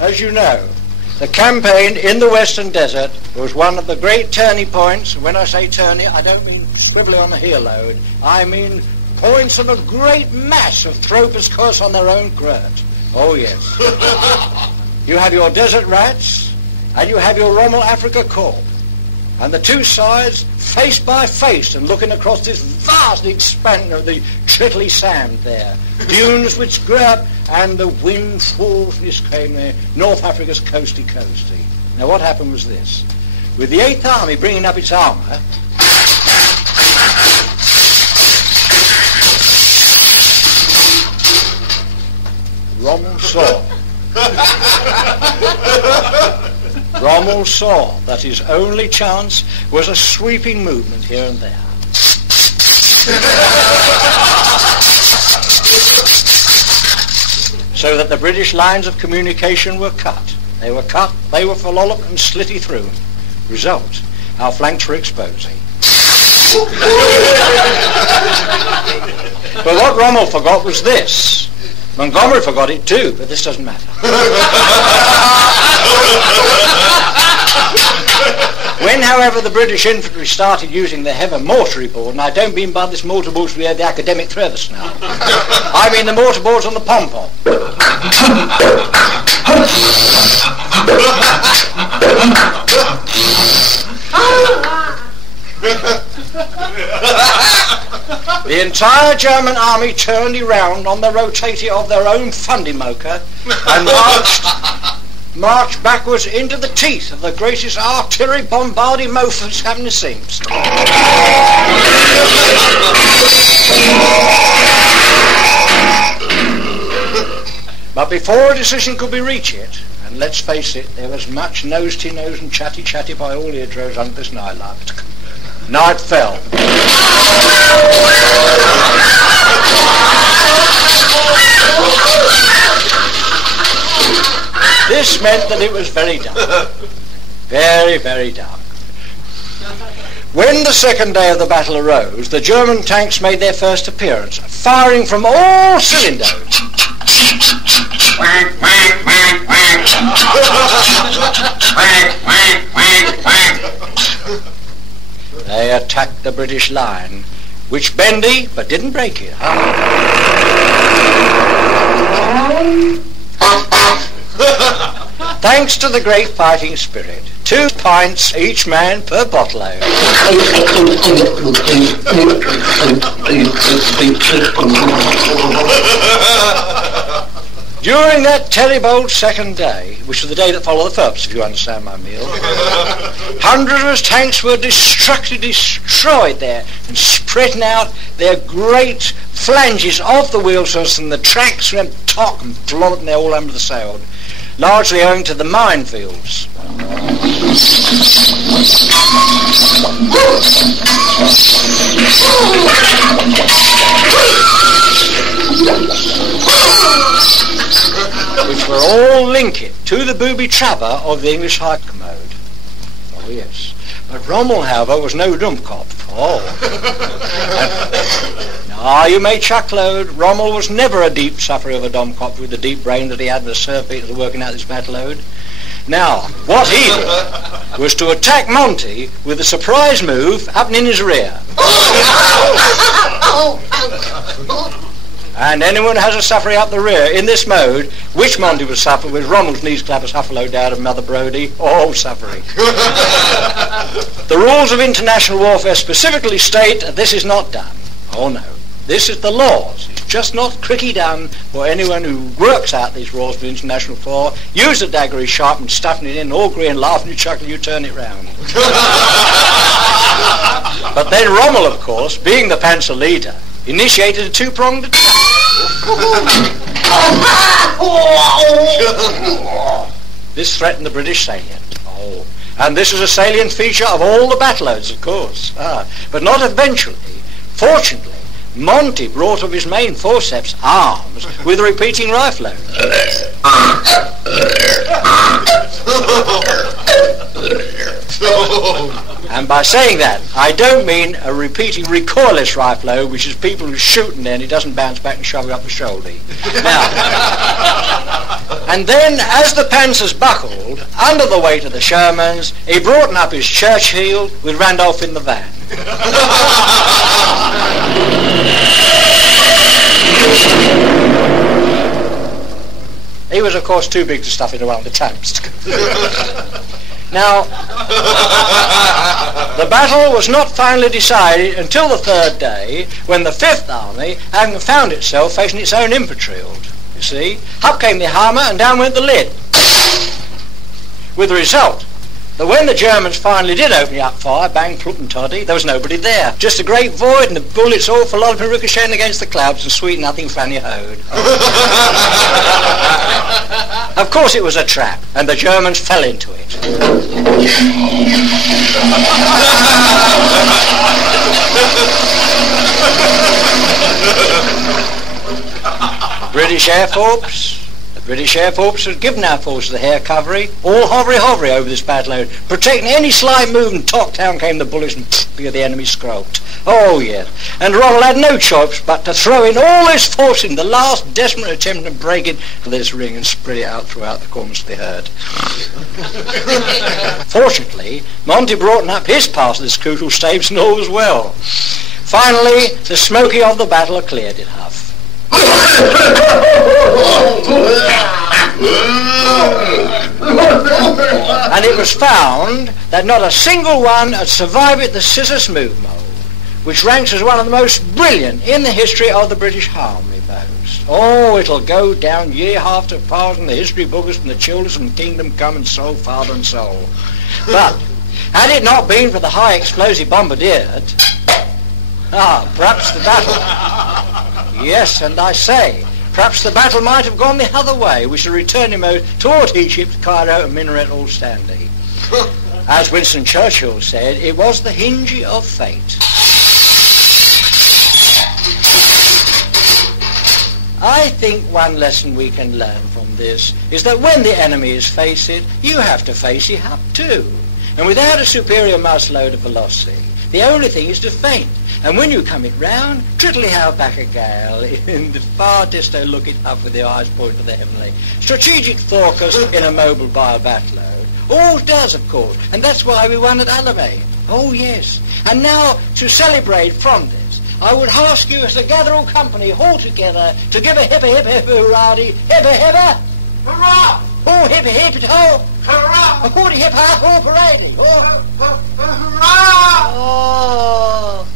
As you know, the campaign in the Western Desert was one of the great turning points. When I say turning, I don't mean swiveling on the heel load. I mean points of a great mass of Thropers course on their own quirt. Oh, yes. You have your desert rats, and you have your Rommel Africa Corps. And the two sides, face by face, and looking across this vast expanse of the trickly sand there. Dunes which grew up, and the wind falls came there, North Africa's coasty. Now what happened was this. With the 8th Army bringing up its armour, Rommel saw that his only chance was a sweeping movement here and there. So that the British lines of communication were cut. They were followed and slitty through. Result, our flanks were exposing. But what Rommel forgot was this. Montgomery forgot it too, but this doesn't matter. When, however, the British infantry started using the heavy mortarboard, and I don't mean by this mortarboard we had the academic Trevis now, I mean the mortarboards on the pom-pom. The entire German army turned around on the rotator of their own Fundy-moker and marched backwards into the teeth of the greatest artillery bombarding mofos having seems. But before a decision could be reached, and let's face it, there was much nose-to-nose and chatty-chatty by all eardrows under this nightlight. Night fell. This meant that it was very dark. Very, very dark. When the second day of the battle arose, the German tanks made their first appearance, firing from all cylinders. They attacked the British line, which bendy, but didn't break it. Thanks to the great fighting spirit. 2 pints each man per bottleload. During that terrible second day, which was the day that followed the first, if you understand my meal, hundreds of us tanks were destroyed there and spreading out their great flanges off the wheels and the tracks went top and floating there all under the sail, largely owing to the minefields. Which were all linked to the booby-trapper of the English high commode. Oh yes. But Rommel, however, was no dummkopf. Oh. Now, you may chuckload. Rommel was never a deep sufferer of a dummkopf with the deep brain that he had with the surveyors working out this battle load. Now, what he did was to attack Monty with a surprise move happening in his rear. And anyone who has a suffering up the rear in this mode, which Monty was suffering with Rommel's knees clappers half a load down of Mother Brodie, all suffering. The rules of international warfare specifically state that this is not done. Oh no. This is the laws. It's just not cricky done for anyone who works out these rules of international law. Use the dagger is sharp and stuffing it in, all green, laughing, you chuckle, you turn it round. But then Rommel, of course, being the Panzer leader, initiated a 2-pronged attack. This threatened the British salient. Oh. And this was a salient feature of all the battle loads, of course. But not eventually. Fortunately, Monty brought of his main forceps arms with a repeating rifle load. And by saying that, I don't mean a repeating recoilless rifle load, which is people who shoot and then it doesn't bounce back and shove it up the shoulder. Now, And then, as the panzers buckled, under the weight of the Shermans, he brought up his Churchill with Randolph in the van. He was, of course, too big to stuff into one of the tanks. Now, the battle was not finally decided until the third day, when the Fifth Army, having found itself facing its own infantry field, you see, up came the hammer and down went the lid. With the result that when the Germans finally did open up fire, bang, plump and toddy, there was nobody there. Just a great void and the bullets all flogging and ricocheting against the clouds and sweet nothing Fanny hoed. Of course it was a trap, and the Germans fell into it. British Air Force. The British Air Force had given our forces the hair covering, all hovery over this bad load, protecting any slight movement. Top down came the bullets and the enemy scrolled. Oh yes, and Ronald had no choice but to throw in all his force in the last desperate attempt to break into this ring and spread it out throughout the corners of the herd. Fortunately, Monty brought up his part of this crucial stage and all was well. Finally, the smoky of the battle had cleared enough. And it was found that not a single one had survived the scissor smooth mould, which ranks as one of the most brilliant in the history of the British Army boast. Oh, it'll go down year after part in the history books from the children from Kingdom Come and Soul, Father and Soul. But had it not been for the high explosive bombardier, perhaps the battle. Yes, and I say, perhaps the battle might have gone the other way. We should return him toward Egypt, Cairo and Minaret all standing. As Winston Churchill said, it was the hinge of fate. I think one lesson we can learn from this is that when the enemy is faced, you have to face it up too. And without a superior muscle-load of velocity, the only thing is to feint. And when you come it round, trittly how back a gale, in the far distant looking up with the eyes pointed to the heavenly. Strategic focus in a mobile battle load. All does, of course, and that's why we won at Alamein. Oh, yes. And now, to celebrate from this, I would ask you as to gather all company all together to give a hippa hippa hippa hurrah-dee, hippa hippa, hurrah! Oh, hippa hippa ho, hurrah! Oh, hippa hippa ho, parade! Oh, hurrah! Oh.